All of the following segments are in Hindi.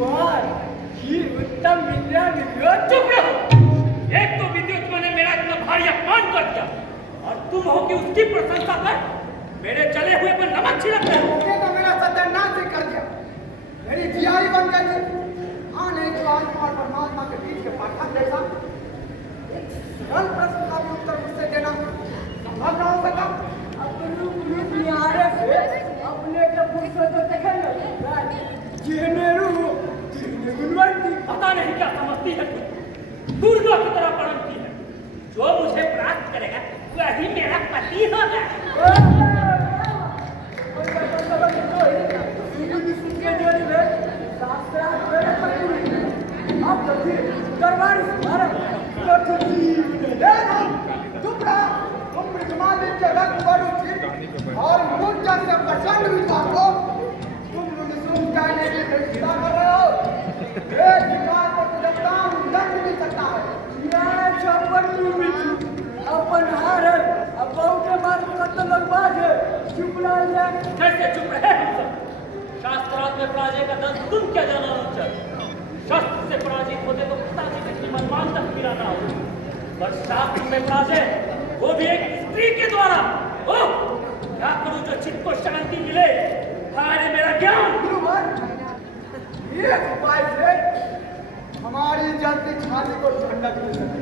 वाह, ये उत्तम विद्या विद्युत। चुप रहो। एक तो विद्युत ने मेरा इतना भारी अपमान कर दिया और तुम हो कि उसकी प्रशंसा कर मेरे जले हुए पर नमक छिड़क रहे हो। उसने तो मेरा सत्यानाश ही कर दिया, मेरी जियाई बन कर दी। हाँ नहीं तो आज और परमात्मा के बीच के पाठक जैसा एक सरल प्रश्न का भी उत्तर मुझसे देना संभव न हो सका। अपनी पूरी बिहारे से अपने के पुरुषों को देखेंगे जिहनेरू जिहनेरुवंती। पता नहीं क्या समझती है तू। दुर्गा की तरह पड़ती है। जो मुझे प्राप्त करेगा वही मेरा पति होगा। और मूर्छा से प्रचंड विचार को तुम सुन कहने की दृष्टिता कर रहे हो। एक विचार को तुझे दंड मिल सकता है। यह छप्पन मिली अपन हार है। अब बहु के मार तो लोग बाज है। चुप ना जाए। कैसे चुप रहे हम सब? शास्त्रार्थ में पराजय का दर्द तुम क्या जाना अनुचर? शस्त्र से पराजित होते तो पिताजी के कीमतमान तक गिरा ना हो, पर शास्त्र में पराजय वो भी एक स्त्री के द्वारा। ओह, क्या करूं जो चित्त को शांति मिले? हाय मेरा ज्ञान। एक उपाय से हमारी जलती छाती को ठंडक मिल सके।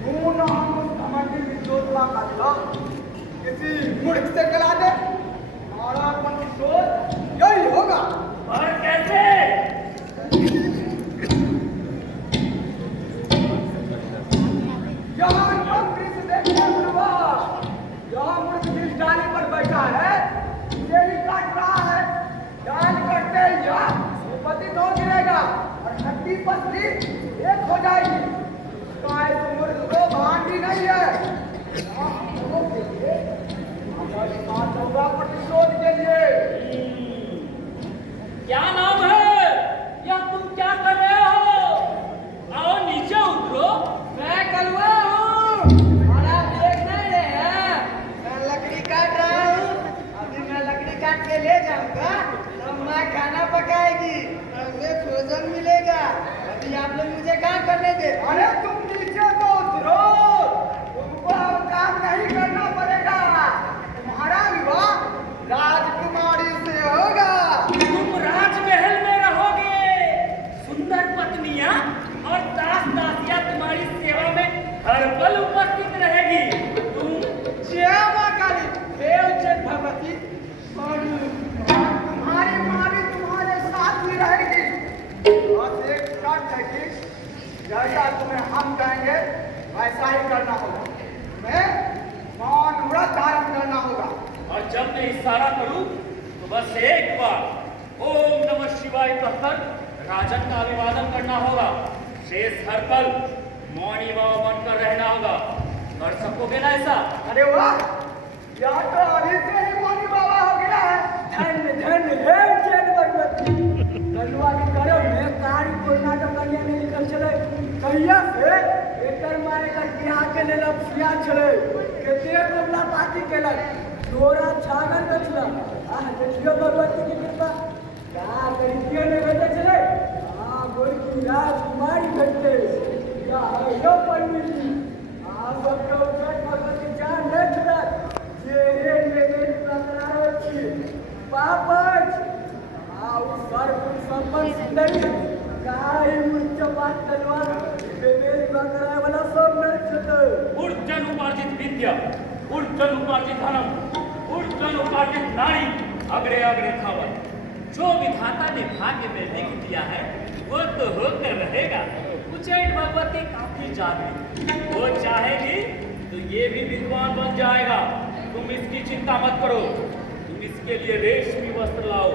क्यों न हम उस घमंडी विद्रोह का लाभ किसी मूर्ख से करा दे। हमारा प्रतिशोध यही होगा। और कैसे? यहाँ वृक्ष देखने मिलवा, यहाँ मूर्ख जिस डाली पर बैठा है यही काट रहा है। डाल कटते ही यह पति दो गिरेगा और हड्डी पसली एक हो जाएगी। उसका इस मूर्ख को भांडी नहीं है। यहाँ हम लोगों के लिए हमारे साथ होगा प्रतिशोध के लिए। क्या नाम है? या तुम क्या कर रहे हो? आओ नीचे उतरो। मैं कलवा हूँ और आप देख नहीं रहे हैं। मैं लकड़ी काट रहा हूँ। अभी मैं लकड़ी काट के ले जाऊंगा तो मैं खाना पकाएगी और हमें भोजन मिलेगा। अभी आप लोग मुझे काम करने दे। अरे तुम नीचे तो उतरो, तुमको अब काम नहीं करना पड़ेगा। तुम्हारा विवाह राजकुमारी से होगा। तुम राजमहल में रहोगे। सुंदर पत्नियां और दास दासियां तुम्हारी सेवा में हर पल उपस्थित रहेगी। तुम जय मां काली, देव जय भगवती। और तुम्हारी मां भी तुम्हारे साथ ही रहेगी। बस एक शर्त है कि जैसा तुम्हें हम कहेंगे वैसा ही करना होगा। तुम्हें मौन व्रत धारण करना होगा। और जब मैं इशारा करूं तो बस एक बार ओम नमः शिवाय कहकर राजन का अभिवादन करना होगा। शेष हर पल मौनी बाबा बनकर रहना होगा। कर सकोगे ना ऐसा? अरे वाह, या तो अभी से ही मौनी बाबा हो गया है। धन्य धन्य देव जय भगवती। कलुआ की करम में कारी कोई नाटक कन्या नहीं निकल चले। कहिया से एकर मारे कर बिहार के लेल अपसिया चले। केते कमला पार्टी केलक। जोरा छागर बचला। देखियो भगवती की कृपा। का करियो ने बेटे चले। हां गोरी की राजकुमारी बेटे। या यो पंडित जी। आप सबके ऊपर भगवती जान ले चला। ये हे मेरी प्रकार छी। पापच। उस सर्व संपन्न सुंदरी गाय उच्च बात तलवार मेरी बकरा वाला सब मेरे छते। उर्जन उपार्जित विद्या, उर्जन उपार्जित धर्म, उर्जन उपार्जित नारी अग्रे अग्रे खावर। जो विधाता ने भाग्य में लिख दिया है वो तो होकर रहेगा। उच्चैठ भगवती काफी जागृत, वो चाहेगी तो ये भी विद्वान बन जाएगा। तुम इसकी चिंता मत करो। तुम इसके लिए रेशमी वस्त्र लाओ,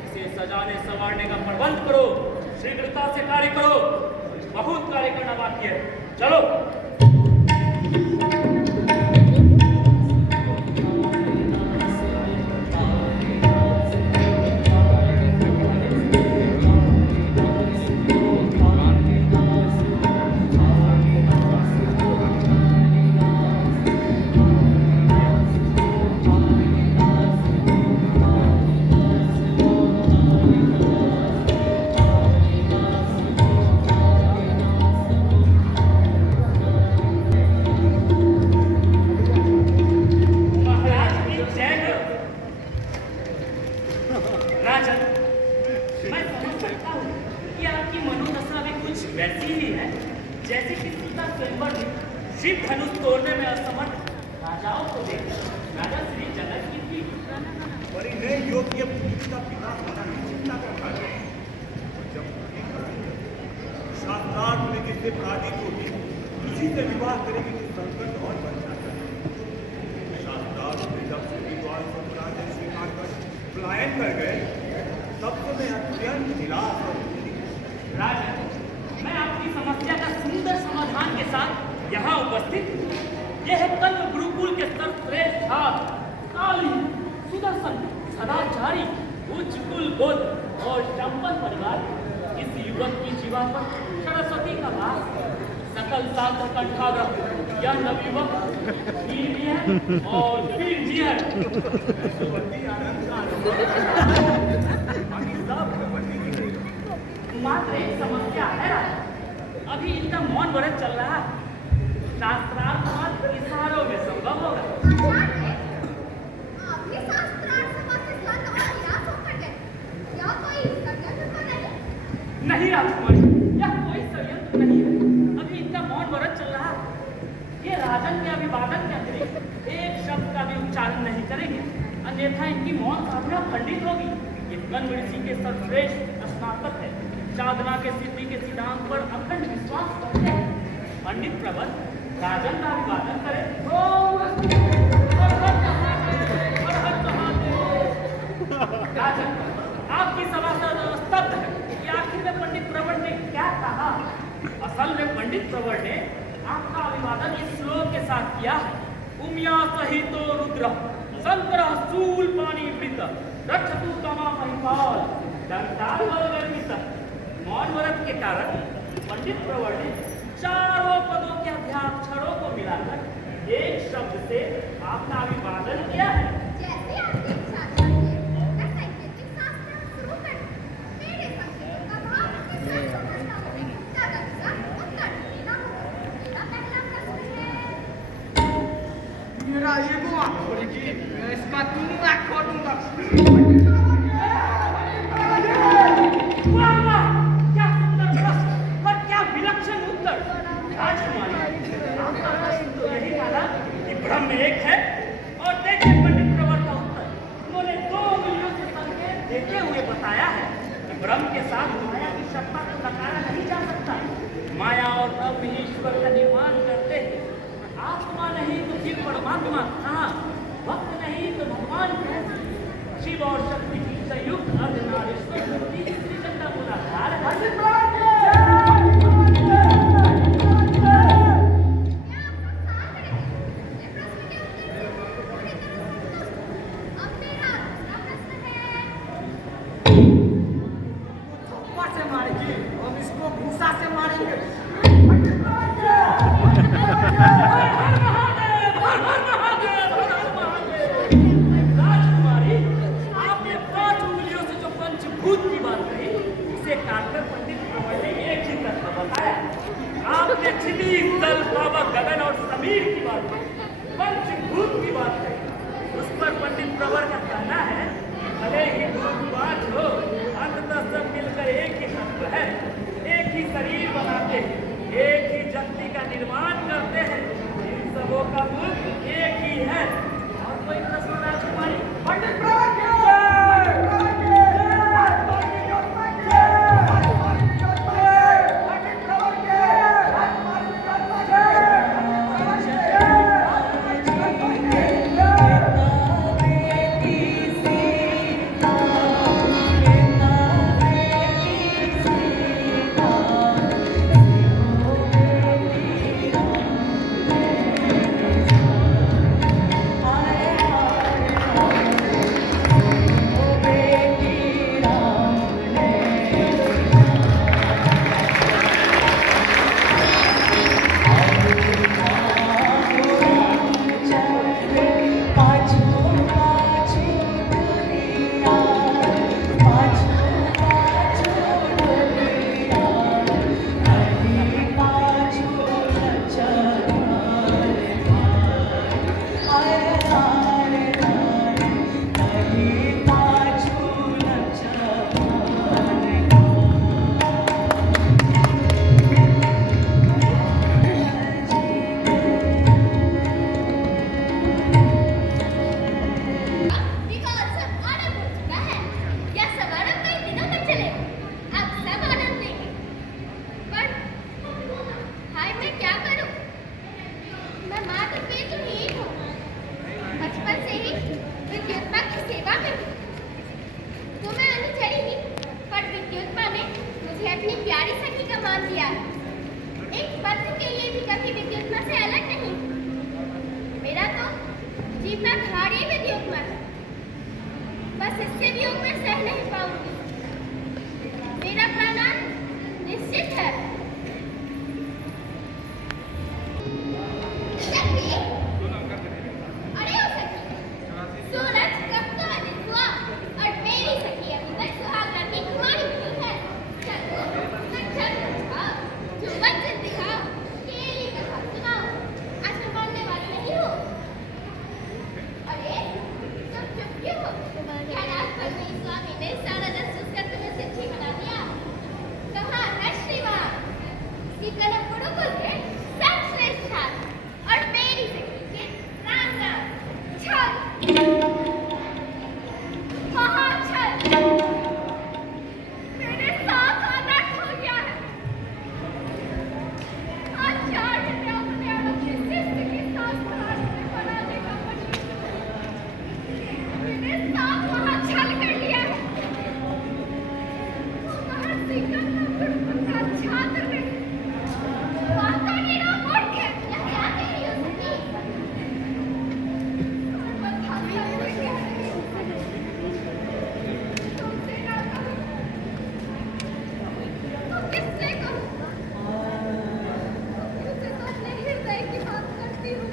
इसे सजाने संवारने का प्रबंध करो। शीघ्रता से कार्य करो, बहुत कार्य करना बाकी है। चलो। वैसी ही है जैसे कि सीता स्वयंवर ने शिव धनुष तोड़ने में असमर्थ राजाओं को देख राजा श्री जनक की थी। पर इन्हें योग्य पुत्र का पिता होना ही चिंता करता है। जब शास्त्रार्थ में जिससे पराजित होगी उसी से विवाह करेगी तो संकट और बढ़ जाता है। शास्त्रार्थ में जब से विद्वान सब पराजय स्वीकार कर पलायन कर गए तब से मैं अत्यंत निराश और राजन, मैं आपकी समस्या का सुंदर समाधान के साथ यहाँ उपस्थित हूँ। यह है कल गुरुकुल के सर्वश्रेष्ठ छात्र काली सुदर्शन सदाचारी उच्च कुल बोध और संपन्न परिवार इस युवक की जीवा पर सरस्वती का वास सकल शास्त्र कंठाग्रह यह नवयुवक वीर भी है और वीर जी है। मात्र एक समस्या है राजा। अभी इनका मौन व्रत चल रहा है। शास्त्रार्थ मात्र इशारों में संभव होगा। आपके शास्त्रार्थ समाज के साथ और निराश होकर गए। क्या कोई षड्यंत्र तो नहीं? नहीं राजकुमारी, यह कोई षड्यंत्र नहीं है। अभी इनका मौन व्रत चल रहा है। ये राजन के अभिवादन के अतिरिक्त एक शब्द का भी उच्चारण नहीं करेंगे, अन्यथा इनकी मौन साधना खंडित होगी। ये कण्व ऋषि के सर्वश्रेष्ठ स्नातक है, साधना के सिद्धि के सिद्धांत पर अखंड विश्वास करते हैं। पंडित प्रबल राजन का अभिवादन करें। राजन, आपकी सभा स्तब्ध है कि आखिर में पंडित प्रबल ने क्या कहा। असल में पंडित प्रबल ने आपका अभिवादन इस श्लोक के साथ किया है। उमिया सहितो रुद्र संग्रह शूल पानी वृत रक्षतु तमा महिपाल दंताल बलगर्वित। मौन व्रत के कारण पंडित प्रवर ने चारों पदों के अध्याक्षरों को मिलाकर एक शब्द से आपका अभिवादन किया है। जैसे आपकी इच्छा चाहिए, मैं साहित्यिक शास्त्र शुरू कर दूं। मेरे संकेतों का भाव किससे समझना होगा? तदनुसार उत्तर देना होगा। मेरा पहला प्रश्न है। मेरा ईगो आंख खोलेगी, मैं इसका दोनों आंख खोलूंगा। वाह वाह, क्या सुंदर प्रश्न और क्या विलक्षण उत्तर। राजकुमारी, आपका प्रश्न तो यही था कि ब्रह्म एक है। और देखिए पंडित प्रवर का उत्तर, उन्होंने 2 उंगलियों से संकेत देते हुए बताया है कि ब्रह्म के साथ माया की सत्ता को नकारा नहीं जा सकता। माया और ब्रह्म ईश्वर का निर्माण करते हैं। आत्मा नहीं तो फिर परमात्मा कहाँ, भक्त नहीं तो भगवान कैसे। शिव और शक्ति की संयुक्त अर्धनारीश्वर शक्ति सृजन का मूलाधार है। मैं आपको शांत रहे। ये प्रश्न के उत्तर से पूरी तरह संतुष्ट हूं। अब मेरा दूसरा प्रश्न है। थप्पड़ से मारेगी, हम इसको भूसा से मारेंगे। राजकुमारी, आपने 5 उंगलियों से जो पंचभूत की बात कही उसे काटकर पंडित प्रवर ने एक ही तत्व बताया। आपने क्षिति जल पावक गगन और समीर की बात कही, पंचभूत की बात कही। उस पर पंडित प्रवर का कहना है कि भले ही भूत 5 हो, अंततः सब मिलकर एक ही तत्व है। एक ही शरीर बनाते हैं, एक ही शक्ति का निर्माण करते हैं। इन सबों का मूल एक ही है। और कोई प्रश्न राजकुमारी? पंडित प्रवर की जय! पंडित प्रवर की तो मान लिया है। एक पत्र के लिए भी कभी विद्युत्मा से अलग नहीं। मेरा तो जीतना भारी विद्युत्मा है। बस इससे भी ऊपर सह नहीं पाऊंगी। मेरा प्राणांत निश्चित है। अरे ओ सखी, सूरज कब का उदित हुआ और मेरी सखी अभी तक सुहाग रात की कुंवारी नहीं है। चलो नक्षत्र दिखाओ, जुबन से दिखाओ, केली कथा सुनाओ। आज मैं बोलने वाली नहीं हूँ। अरे तुम चुप क्यों हो? क्या रात भर में स्वामी ने सारा दस उसका तुम्हें चिट्ठी बना दिया? कहाँ है श्रीमान? सीकर गुरुकुल के सर्वश्रेष्ठ छात्र और मेरी सखी के राम राम छल महाछल मेरे साथ अनर्थ हो गया है। आचार्य ने अपने और अपने शिष्य के साथ प्रार्थना बनाने का मेरे साथ महाछल कर लिया है। महर्षि गुरुकुल का छात्र नहीं, माता नीरा मूर्ख है। यह क्या कह रही हो सखी? तुमसे ना कहूं तो किससे कहूं? तुमसे तो अपने हृदय की बात करती हूँ।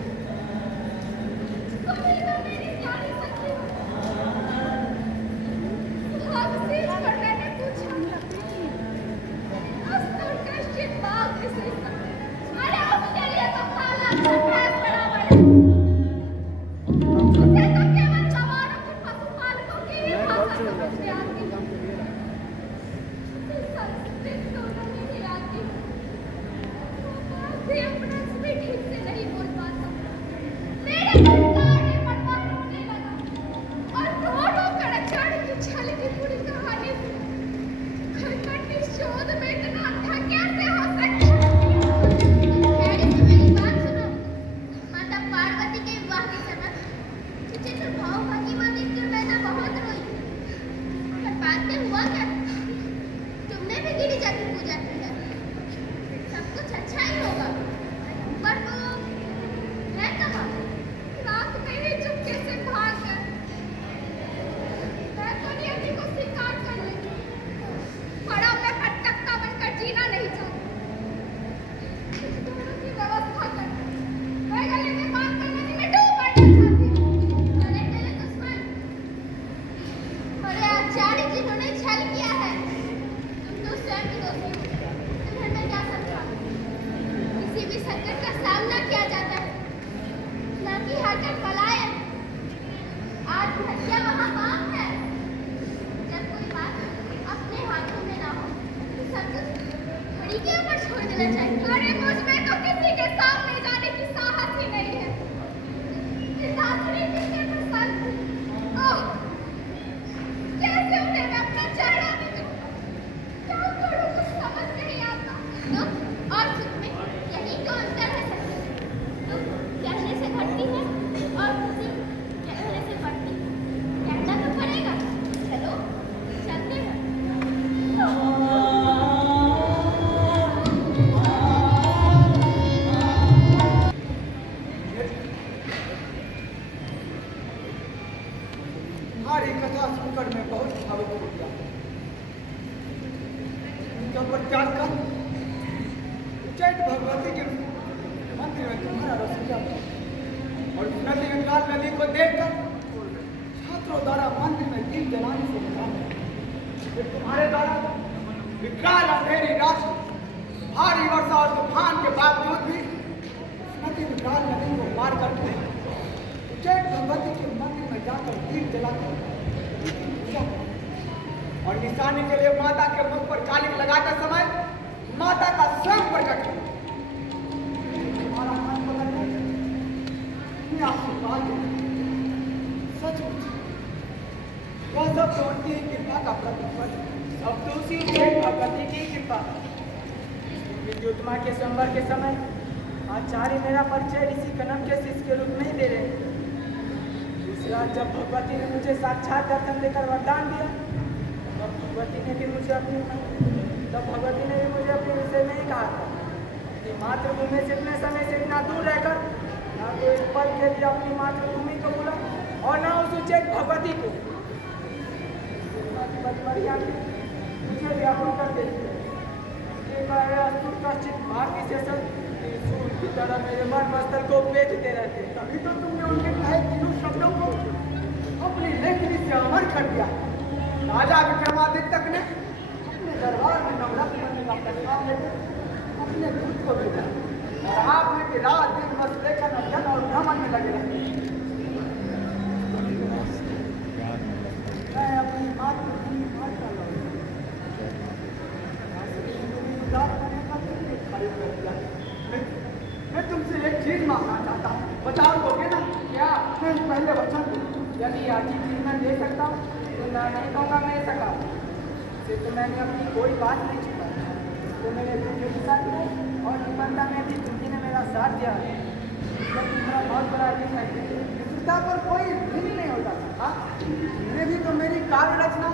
तुम ही तो मेरी प्यारी सखी हो। सुहाग सेज पर मैंने पूछा, अस्तुर कश्चित बाग विशेषा। अरे उसके लिए तो काला सफेद बराबर है। उसे तो केवल सवारों के पशुपालकों की ही भाषा समझ में आती है। उसे संस्कृत तो नहीं आती। वो पारसी अपना भी ठीक से नहीं बोल पाता। मेरे सरकार ने पढ़वा रोने लगा और रो कर आचार्य की छल की पूरी कहानी खटखटी शोध में इतना अंधा कैसे हो सकता है? डैडी से मेरी बात सुनो। माता पार्वती के विवाह के समय विचित्र भाव भंगिमा देखकर मैं ना बहुत रोई। पर बाद में हुआ क्या? तुमने भी गिरिजा की पूजा की है। सब कुछ अच्छा ही होगा। पर वो है कहाँ? रात में ही चुपके से भाग गए। मैं तो नियति को स्वीकार कर लेती, पर अब मैं भटकता बनकर जीना नहीं चाहती। इस दोनों की व्यवस्था कर। मैं गले में बांध कर नदी में डूब मरना चाहती हूँ। अरे मेरे दुश्मन, अरे आचार्य जिन्होंने छल किया है, तुम तो स्वयं ही दोषी हो। तुम्हें मैं क्या समझाऊं? किसी भी संकट का सामना किया जाता है, न कि हटकर पलायन। आज हत्या महापाप है। जब कोई बात अपने हाथों में ना हो तो सब कुछ घड़ी के ऊपर छोड़ देना चाहिए। अरे मुझ में तो किसी के सामने जाने की साहस ही नहीं है। इस आखिरी दिन के प्रसंग ओह, कैसे उन्हें मैं अपना चेहरा दिखाऊं? क्या करूं कुछ समझ नहीं आता। दुख और सुख में यही तो अंतर है सखी। दुख कहने से घटती है और खुशी कहने से बढ़ती है। कहना तो पड़ेगा। चलो चलते हैं। तुम्हारी कथा सुनकर मैं बहुत भावुक हो गया। उनका प्रत्याग कर उच्चैठ भगवती के मंदिर में तुम्हारा रसोईया बना और नदी विकराल नदी को देखकर छात्रों द्वारा मंदिर में दीप जलाने से निकाला। फिर तुम्हारे द्वारा विकराल अंधेरी रात भारी वर्षा और तूफान के बावजूद भी नदी विकराल नदी को पार करके उच्चैठ भगवती के मंदिर में जाकर दीप जलाकर पूजा करो। और निशानी के लिए माता के मुख पर कालिक लगाते समय माता का स्वयं प्रकट हो। तुम्हारा मन बदल गया। तुम्हें आशीर्वाद देना। सचमुच वह सब तो उनकी ही कृपा का प्रतिफल है। अब तो उसी उच्चैठ भगवती की कृपा। विद्युत्मा के संवर के समय आचार्य मेरा परिचय ऋषि कनम के शिष्य के रूप में ही दे रहे हैं। दूसरा, जब भगवती ने मुझे साक्षात दर्शन देकर वरदान दिया, तब भगवती ने भी मुझे अपने विषय चाहता अपनी मातृभूमि से इतने समय से इतना दूर रहकर ना तो एक पल के लिए अपनी मातृभूमि को भूला और ना उस उच्चैठ भगवती को बढ़िया मुझे व्याकुल कर देती है भाग्य से सब त्रिशूल की तरह मेरे मन मस्तक को बेचते रहते हैं। तभी तो तुमने उनके कहे तीनों शब्दों को अपनी लेखनी से अमर कर दिया। राजा विक्रमादित्य ने अपने दरबार में नवरत्न बनने का प्रस्ताव लेकर अपने दूत को भेजा और आपने कि रात दिन बस लेखन अध्ययन और भ्रमण में लगे रहे। मैं अपनी मातृभूमि माता मैं तुमसे एक चीज मांगना चाहता हूँ, बताओ दोगे ना? क्या? मैं पहले वचन दूँ। यदि अच्छी चीज मैं दे सकता हूँ तो मैं नहीं कहूँगा मैं सका से तो मैंने अपनी कोई बात नहीं छुपाई तो मेरे दूसरे के साथ में और निबंधा में भी तुमने ने मेरा साथ दिया है तो तुम्हारा बहुत बड़ा ऋण है। पिता पर कोई ऋण नहीं होता। हाँ, मैंने भी तो मेरी काव्य रचना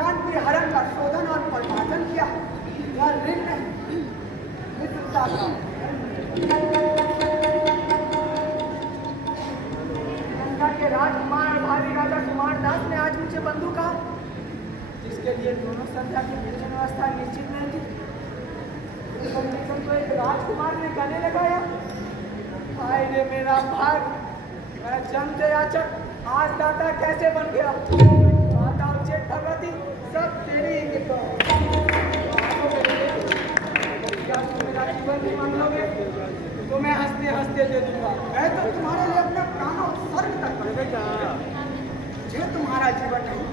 जान के हरण का शोधन और परिमार्जन किया। यह ऋण नहीं, मित्रता का। लंका के राजकुमार भावी राजा कुमार दास ने आज मुझे बंधु कहा जिसके लिए दोनों संध्या की भोजन व्यवस्था निश्चित नहीं थी तो एक राजकुमार ने गले लगाया। हाय रे मेरा भाग, मैं जन्मते याचक आज दाता कैसे बन गया। माता उच्चैठ भगवती सब तेरी ही कृपा। क्या तुम मेरा जीवन भी मांग लोगे तो मैं हंसते हंसते दे दूंगा। मैं तो तुम्हारे लिए अपना प्राण उत्सर्ग तक कर देगा। मुझे तुम्हारा जीवन नहीं,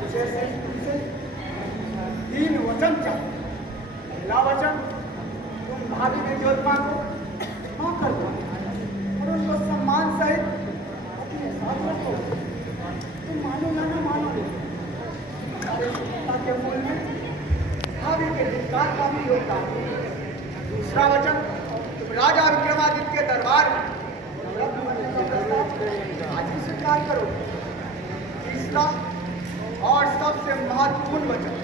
मुझे सिर्फ तुमसे 3 वचन चाहिए। पहला वचन, तुम भाभी में ज्योतिमा को मां कर दो और उनको सम्मान सहित अपने साथ रखो। तुम मानो या ना मानो, तुम्हारे सुखता के मूल में भाभी के अधिकार का भी योगदान है। दूसरा वचन, तुम राजा विक्रमादित्य के दरबार में नवरत्न बनने का प्रस्ताव आज ही स्वीकार करो। तीसरा और सबसे महत्वपूर्ण वचन,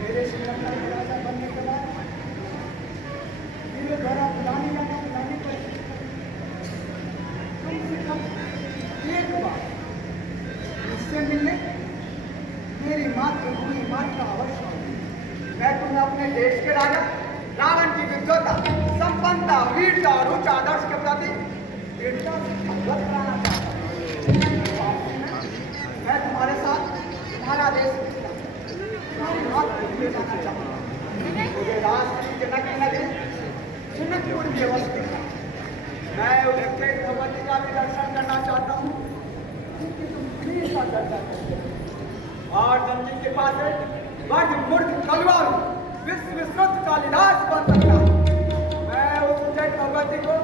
मेरे श्रीलंका के राजा बनने के बाद मेरे द्वारा बुलाने या न बुलाने को कम से कम एक बार मुझसे मिलने मेरी मातृभूमि माता अवश्य होगी। मैं तुम्हें अपने देश के राजा रावण की विद्वता, संपन्नता, वीरता और उच्च आदर्श के प्रति दृढ़ता से अवगत कराना चाहता हूँ। मैं तुम्हारे साथ तुम्हारा देश तुम्हारी मातृभूमि ले जाना चाहता हूँ। मुझे राष्ट्र जनक की नगरी जनकपुर में अवस्थित है। मैं उच्चैठ भगवती का भी दर्शन करना चाहता हूँ क्योंकि तुम प्रिय का दर्जा करते हो और जिनकी कृपा से वर्ग मूर्ख कलवार विश्व विश्रुत कालिदास बन सकता हूँ। मैं उस उच्चैठ भगवती को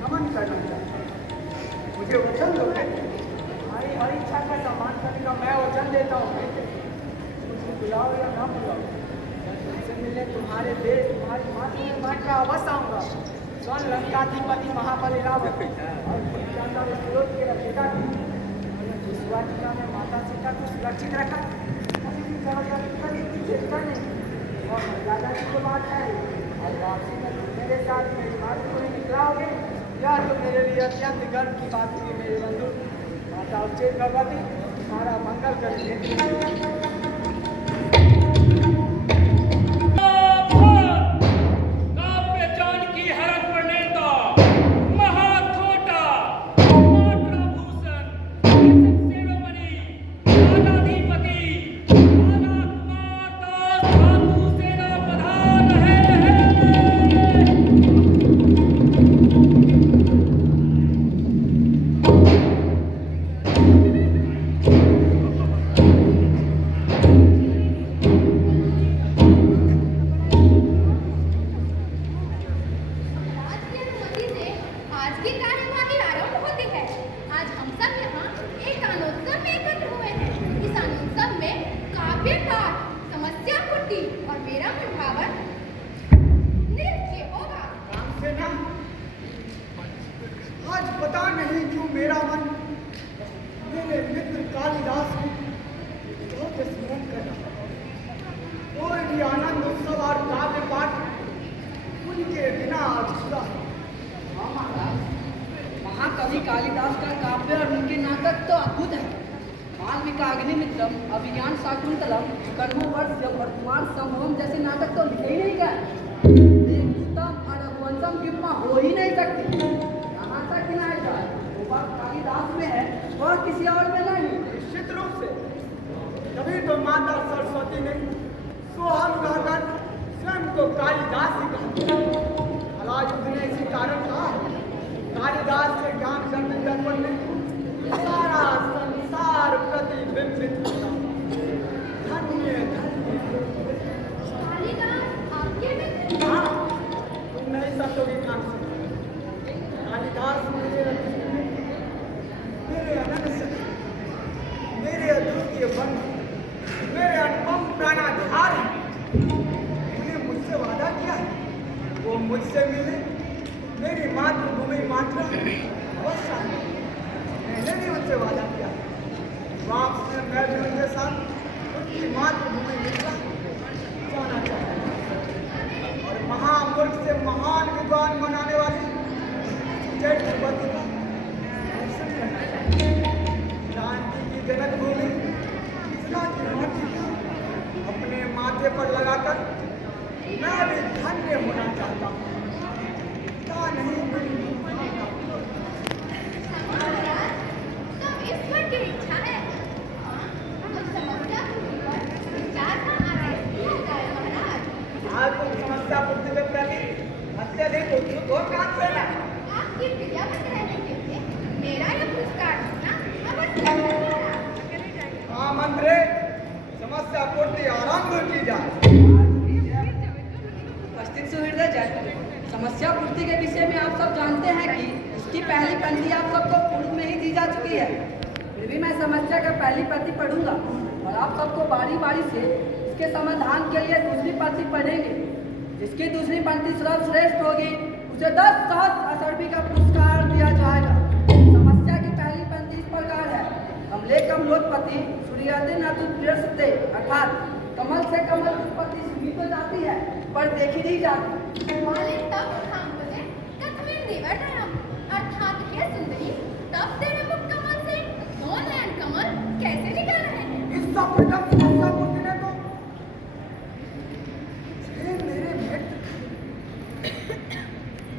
नमन करना चाहता हूँ। मुझे वचन दो। हमारी हर इच्छा का सम्मान करने का मैं वचन देता हूँ। मुझे बुलाओ या ना बुलाओ, तुमसे मिलने तुम्हारे देश तुम्हारी मातृभूमि का अवश्य आऊंगा। स्वर्ण लंकाधिपति महाबली रावण और शानदार विरोध के रचयिता वाटिका में माता सीता को सुरक्षित रखा, किसी की जबरदस्ती करने की चेष्टा नहीं और मर्यादा की तो बात है। और वापसी में तुम मेरे साथ मेरी मातृभूमि निकलाओगे यह तो मेरे लिए अत्यंत गर्व की बात होगी। मेरे बंधु माता उच्चैठ भगवती तुम्हारा मंगल करें। कालिदास का काव्य और उनके नाटक तो अद्भुत है। मालविकाग्निमित्रम, अभिज्ञान शाकुंतलम, कर्मवर्ष, वर्तमान संभवम जैसे नाटक तो लिखे ही नहीं गए। देवदूतम और रघुवंशम की उपमा हो ही नहीं सकती। यहाँ तक कि नहीं जाए वो बात कालिदास में है, वह किसी और में नहीं। निश्चित रूप से तभी तो माता सरस्वती ने सोहम कहकर स्वयं को कालिदास ही कहा। भला युद्ध ने इसी कारण कहा कालिदास के ज्ञान करने दर्पण में सारा संसार प्रतिबिंबित होता। धन्य धन्य। कालिदास आपके मित्र? हाँ, तुम नहीं समझोगे काम से। कालिदास मेरे अनंत सखी, मेरे अद्वितीय बंधु, मेरे अनुपम प्राणाधार हैं। उन्हें मुझसे वादा किया है, वो मुझसे मिले, मेरी मातृभूमि मात्रा अवश्य आए। मैंने भी उनसे वादा किया वापस में मैं भी उनके साथ उनकी मातृभूमि मिथिला जाना चाहता हूँ और महामूर्ख से महान विद्वान बनाने वाली जय भगवती का दर्शन करना चाहता हूँ। क्रांति की जनक भूमि मिथिला की माटी अपने माथे पर लगाकर मैं भी धन्य होना चाहता हूँ। क्या नहीं मेरी महाराज, तब ईश्वर की इच्छा है। उस समस्या पर विचार का आदेश दिया जाए महाराज। आज तुम समस्या पूर्ति के प्रति अत्यधिक उत्सुक हो काम से ना। आपकी प्रियावत रहने के लिए मेरा यह पुरस्कार देना अवश्य है महाराज। हाँ मंत्री, समस्या पूर्ति आरंभ की जाए। उपस्थित सुहृदय जय, समस्या पूर्ति के विषय में आप सब जानते हैं कि इसकी पहली पंक्ति आप सबको पूर्व में ही दी जा चुकी है। फिर भी मैं समस्या का पहली प्रति पढ़ूंगा और आप सबको बारी बारी से इसके समाधान के लिए दूसरी पंक्ति पढ़ेंगे। जिसकी दूसरी पंक्ति सर्वश्रेष्ठ होगी उसे 10 सहस्त्र असर्बी का पुरस्कार दिया जाएगा। समस्या की पहली पंक्ति इस प्रकार है। कमले कमलोत्पत्ति सूर्यादि न तु प्रियसते, अर्थात कमल से कमल उत्पत्ति सुनी तो जाती है पर देखी नहीं जाती। वाले तब खाम बोले कथमिन दिवटनम, अर्थात हे सुंदरी, तब तेरे मुख कमल से दो नयन कमल कैसे निकल रहे हैं? इस सब प्रथम समस्या पूर्ति ने तो मुझे मेरे मित्र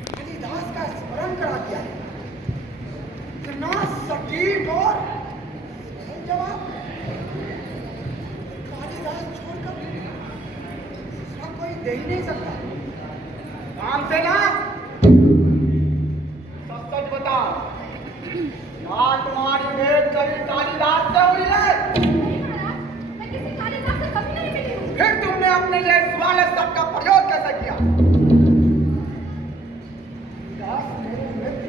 कालिदास का स्मरण करा दिया। इतना सटीक और सरल जवाब कालिदास छोड़कर दूसरा कोई दे ही नहीं सकता। काम से ना सच सच बताओ, क्या तुम्हारी भेंट कभी कालिदास से हुई है? नहीं महाराज, मैं किसी कालिदास से कभी नहीं मिली हूँ। फिर तुमने अपने लिए सवाल शब्द का प्रयोग कैसे किया? कालिदास मेरे मित्र।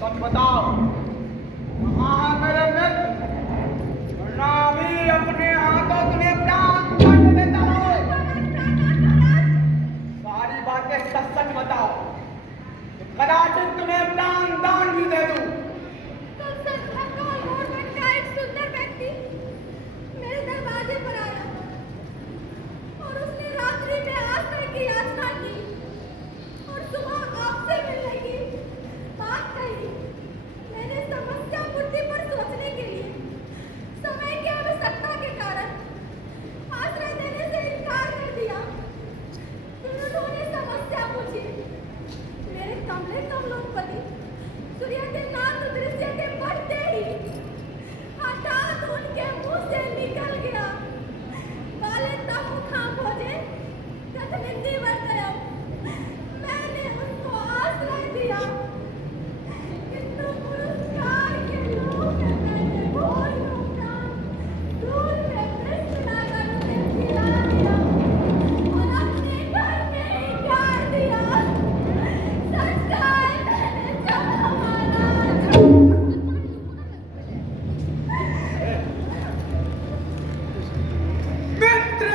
सच बताओ, कहाँ है मेरे मित्र? वरना अभी अपने हाथों तुम्हें प्राण दंड देता हूँ। सारी बातें सच सच बताओ, कदाचित तुम्हें प्राण दान भी दे दूं। तुमसे भगवान और बन का एक सुंदर व्यक्ति मेरे दरवाजे पर आया और उसने रात्रि में आश्रय की याचना की और सुबह आपसे मिलने की बात कही। मैंने समस्या पूर्ति पर सोचने के लिए समय की आवश्यकता के कारण आश्रय देने से इनकार कर दिया। फिर उन्होंने समस्या पूछी। मेरे कमले कमलोत्पत्ति सूर्यनाथ दृश्य के पढ़ते ही हठात उनके मुंह से निकल गया, वाले तब खां भोजे कथमिंदी वर्तयम। मैंने उनको आश्रय दिया, किंतु पुरस्कार के लोभ में मैंने भोज लूटा, दूध में कृष्ण लाकर उन्हें खिला दिया और अपने घर में ही गाड़ दिया। संस्कार मैंने जब हमारा मित्र!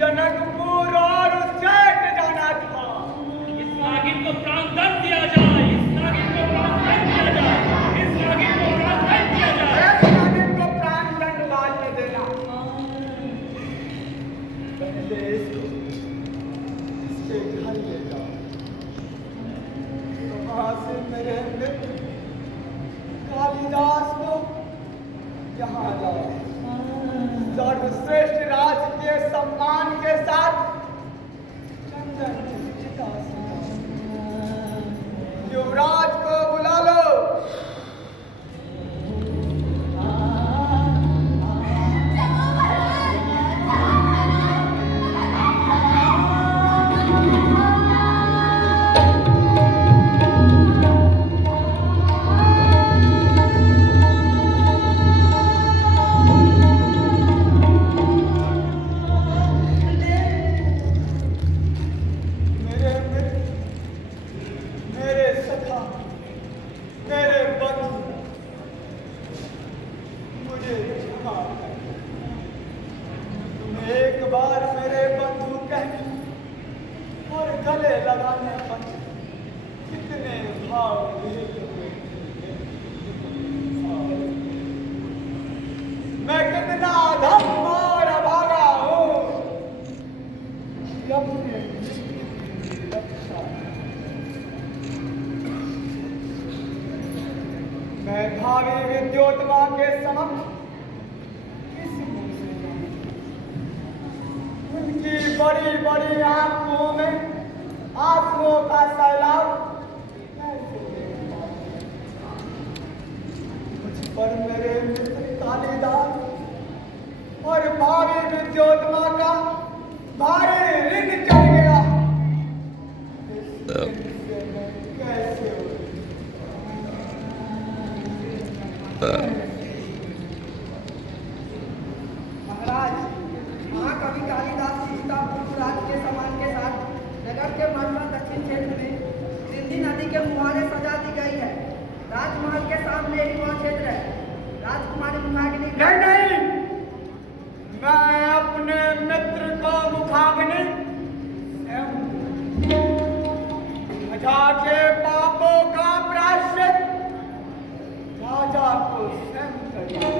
जनकपुर और उज्जैन जाना था। इस नागिन को प्राणदंड दिया जाए, इस नागिन को प्राणदंड दिया जाए, इस नागिन को प्राणदंड दिया जाए। इस नागिन को प्राणदंड बाद में देना। पहले इसके घर ले जाओ, तो वहां से मेरे मित्र कालिदास को यहाँ लाओ। सर्वश्रेष्ठ राज के सम्मान के साथ चंदन की चिता सजाओ। युवराज को बुला लो। मेरे मित्र, मेरे सखा, मेरे बंधु, मुझे क्षमा कर। तुम एक बार मेरे बंधु कहने और गले लगाने पर कितने भाव लिए हुए। मैं कितना धम और अभागा हूँ। अपने रक्षा। मैं भावी विद्योत्मा के समक्ष किस मुंह से कहूं? उनकी बड़ी बड़ी आंखों में आंसुओं का सैलाब कैसे देख पाऊं? मुझ पर मेरे मित्र कालिदास और भावी विद्योत्मा का भारी ऋण चढ़ गया। इस ऋण से मैं कैसे उबरूं? महाराज, महाकवि कालिदास सीतापुर राज्य के सम्मान के साथ नगर के मध्य दक्षिण क्षेत्र में सिंधी नदी के मुहाने सजा दी गई है। राजमहल के सामने ही वह क्षेत्र है। राजकुमारी मुखाग्नि नहीं, मैं अपने मित्र को मुखाग्नि प्रजा के पापों का प्रायश्चित राजा को स्वयं करेगा।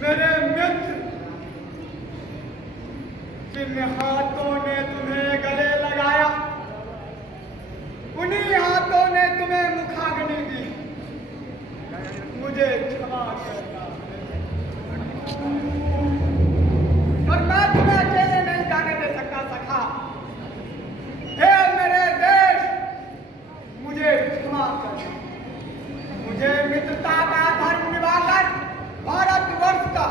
मेरे मित्र, जिन हाथों ने तुम्हें गले लगाया, उन्हीं हाथों ने तुम्हें मुखाग्नि दी। मुझे क्षमा करना और मैं तुम्हें अकेले नहीं जाने दे सकता सखा। हे मेरे देश, मुझे क्षमा करना। मुझे मित्रता का धर्म निभाकर भारतवर्ष का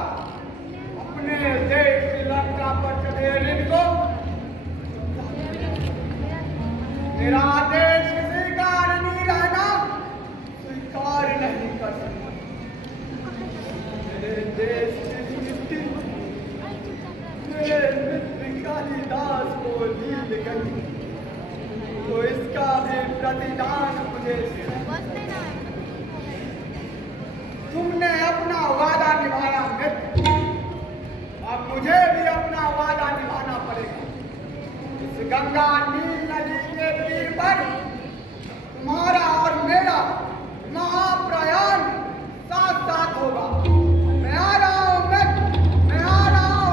अपने देश श्रीलंका पर चढ़े ऋण को मेरा देश किसी का ऋणी रहना स्वीकार नहीं कर सकता। मेरे देश की मिट्टी मेरे मित्र कालिदास को लील गई, तो इसका भी प्रतिदान मुझे। तुमने अपना वादा निभाया मित्र, अब मुझे भी अपना वादा निभाना पड़ेगा। इस गंगा नील नदी के तीर पर तुम्हारा और मेरा महाप्रयाण साथ साथ होगा। मैं आ रहा हूँ मित्र, मैं आ रहा हूँ।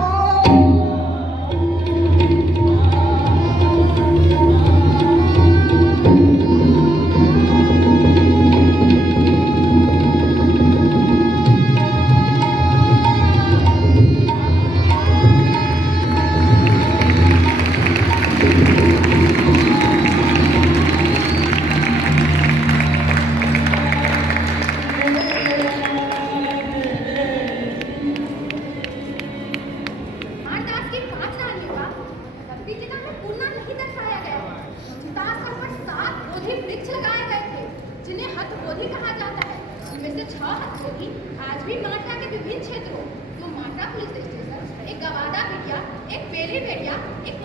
हथबोधि वृक्ष लगाए गए थे, जिन्हें हथबोधि कहा जाता है। इनमें से 6 हथबोधि आज भी माटा के विभिन्न क्षेत्रों, तो माटा पुलिस स्टेशन, एक गवादा बेटिया, एक बेली बेटिया, एक